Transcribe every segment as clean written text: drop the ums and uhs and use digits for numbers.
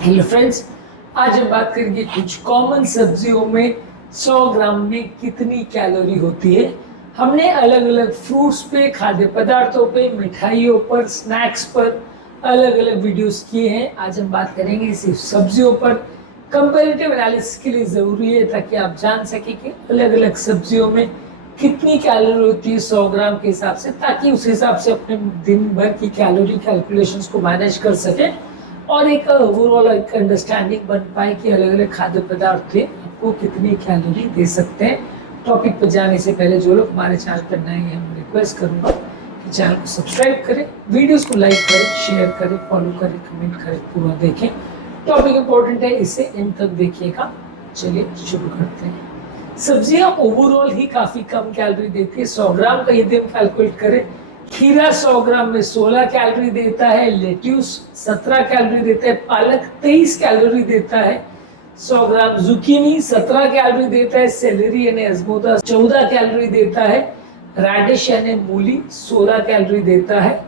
Hello friends, आज हम बात करेंगे कुछ कॉमन सब्जियों में 100 ग्राम में कितनी कैलोरी होती है। हमने अलग अलग फ्रूट्स पे, खाद्य पदार्थों पे, मिठाइयों पर, स्नैक्स पर अलग अलग वीडियोस किए हैं। आज हम बात करेंगे सिर्फ सब्जियों पर। कंपैरेटिव एनालिसिस के लिए ज़रूरी है ताकि आप जान सकें कि अलग अलग सब्जियों में कितनी कैलोरी होती है 100 ग्राम के हिसाब से, ताकि उस हिसाब से अपने दिन भर की कैलोरी कैलकुलेशंस को मैनेज कर सकें और एक ओवरऑल एक अंडरस्टैंडिंग बन पाए कि अलग अलग खाद्य पदार्थ थे आपको कितनी कैलोरी दे सकते हैं। टॉपिक पर जाने से पहले जो लोग हमारे चैनल पर नए हैं, हम रिक्वेस्ट करूंगा कि चैनल को सब्सक्राइब करें, वीडियोस को लाइक करें, शेयर करें, फॉलो करें, कमेंट करें, पूरा देखें। टॉपिक इंपॉर्टेंट है, इसे एंड तक देखिएगा। चलिए शुरू करते हैं। सब्जियां ओवरऑल ही काफी कम कैलोरी देती है। 100 ग्राम का यदि हम कैलकुलेट करें, खीरा 100 ग्राम में 16 कैलोरी देता है, लेट्यूस 17 कैलोरी देता है, पालक 23 कैलोरी देता है, 100 ग्राम जुकीनी 17 कैलोरी देता है, सेलेरी यानी अजमोदा 14 कैलोरी देता है, रेडिश यानी मूली 16 कैलोरी देता है।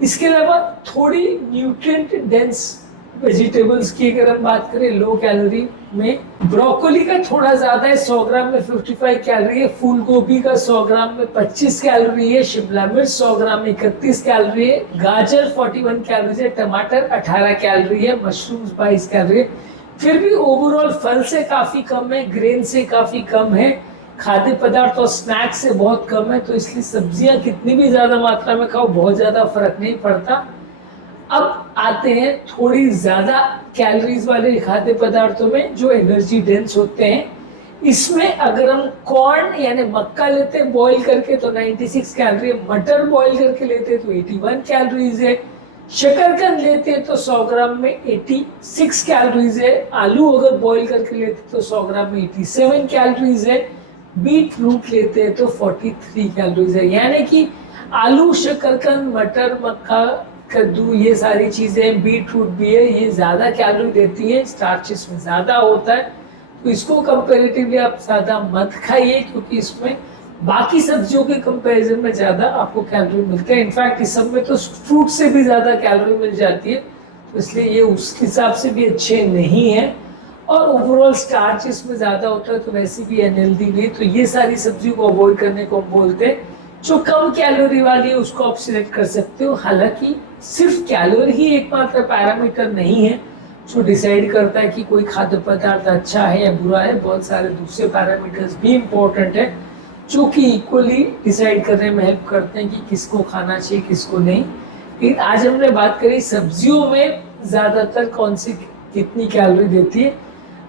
इसके अलावा थोड़ी न्यूट्रिएंट डेंस वेजिटेबल्स की अगर हम बात करें, लो कैलोरी में ब्रोकोली का थोड़ा ज्यादा है, 100 ग्राम में 55 कैलोरी है, फूल गोभी का 100 ग्राम में 25 कैलोरी है, शिमला मिर्च 100 ग्राम में 31 कैलोरी है, गाजर 41 कैलोरी है, टमाटर 18 कैलोरी है, मशरूम्स 22 कैलोरी है। फिर भी ओवरऑल फल से काफी कम है, ग्रेन से काफी कम है, खाद्य पदार्थ और स्नैक्स से बहुत कम है। तो इसलिए सब्जियां कितनी भी ज्यादा मात्रा में खाओ, बहुत ज्यादा फर्क नहीं पड़ता। अब आते हैं थोड़ी ज्यादा कैलोरीज वाले खाद्य पदार्थों में जो एनर्जी डेंस होते हैं। इसमें अगर हम कॉर्न यानी मक्का लेते हैं बॉईल करके तो 96 कैलोरी है, मटर बॉईल करके लेते हैं तो 81 कैलोरीज है, शकरकंद लेते हैं तो 100 ग्राम में 86 कैलोरीज है, आलू अगर बॉईल करके लेते तो 100 ग्राम में 87 कैलोरीज है, बीट रूट लेते हैं तो 43 कैलोरीज है। यानी कि आलू, शकरकंद, मटर, मक्का, कद्दू, ये सारी चीजें, बीट रूट भी है, ये ज्यादा कैलोरी देती है, स्टार्चेस में ज्यादा होता है। तो इसको कंपैरेटिवली आप ज्यादा मत खाइए, क्योंकि इसमें बाकी सब्जियों के कंपैरिजन में ज्यादा आपको कैलोरी मिलते हैं। इनफैक्ट इस सब में तो फ्रूट से भी ज्यादा कैलोरी मिल जाती है, तो इसलिए ये उस हिसाब से भी अच्छे नहीं है। और ओवरऑल स्टार्च इसमें ज्यादा होता है, तो वैसे भी अनहेल्दी भी है। तो ये सारी सब्जियों को अवॉइड करने को हम बोलते हैं। जो कम कैलोरी वाली है उसको आप सिलेक्ट कर सकते हो। हालांकि सिर्फ कैलोरी ही एकमात्र पैरामीटर नहीं है जो डिसाइड करता है कि कोई खाद्य पदार्थ अच्छा है या बुरा है। बहुत सारे दूसरे पैरामीटर्स भी इम्पोर्टेंट है जो कि इक्वली डिसाइड करने में हेल्प करते हैं कि किसको खाना चाहिए, किसको नहीं। लेकिन आज हमने बात करी सब्जियों में ज्यादातर कौन सी कितनी कैलोरी देती है।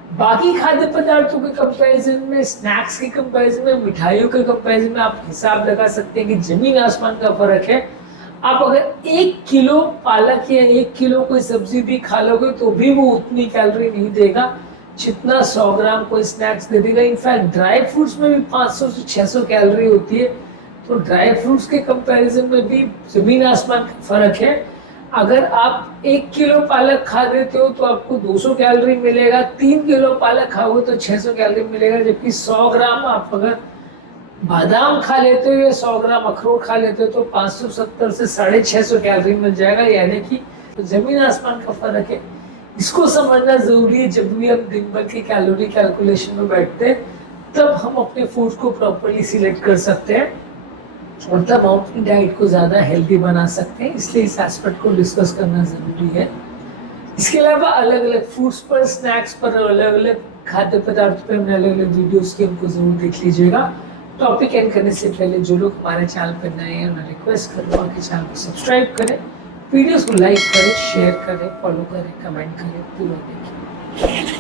बाकी खाद्य पदार्थों के कंपैरिजन में, स्नैक्स के कंपैरिजन में, मिठाइयों के कंपैरिजन में आप हिसाब लगा सकते हैं कि जमीन आसमान का फर्क है। आप अगर 1 किलो पालक या 1 किलो कोई सब्जी भी खा लोगे तो भी वो उतनी कैलोरी नहीं देगा जितना 100 ग्राम कोई स्नैक्स दे देगा। इनफैक्ट ड्राई फ्रूट्स में भी 500 से 600 कैलोरी होती है। तो ड्राई फ्रूट्स के कंपैरिजन में भी जमीन आसमान का फर्क है। अगर आप 1 किलो पालक खा देते हो तो आपको 200 कैलोरी मिलेगा, 3 किलो पालक खाओगे तो 600 कैलोरी मिलेगा। जबकि 100 ग्राम आप अगर बादाम खा लेते हो या 100 ग्राम अखरोट खा लेते हो तो 570 से 650 कैलोरी मिल जाएगा। यानी कि तो जमीन आसमान का फर्क है। इसको समझना जरूरी है। जब भी हम दिन भर की कैलोरी कैलकुलेशन में बैठते हैं तब हम अपने फूड को प्रॉपरली सिलेक्ट कर सकते हैं और तब हम अपनी डाइट को ज़्यादा हेल्दी बना सकते हैं। इसलिए इस एस्पेक्ट को डिस्कस करना ज़रूरी है। इसके अलावा अलग अलग फूड्स पर, स्नैक्स पर, अलग अलग खाद्य पदार्थ पर हमने अलग अलग वीडियोस की, हमको ज़रूर देख लीजिएगा। टॉपिक एंड करने से पहले जो लोग हमारे चैनल पर नए हैं मैं रिक्वेस्ट करूँगा कि चैनल को सब्सक्राइब करें, वीडियोस को लाइक करें, शेयर करें, फॉलो करें, कमेंट करें, पूरा देखें।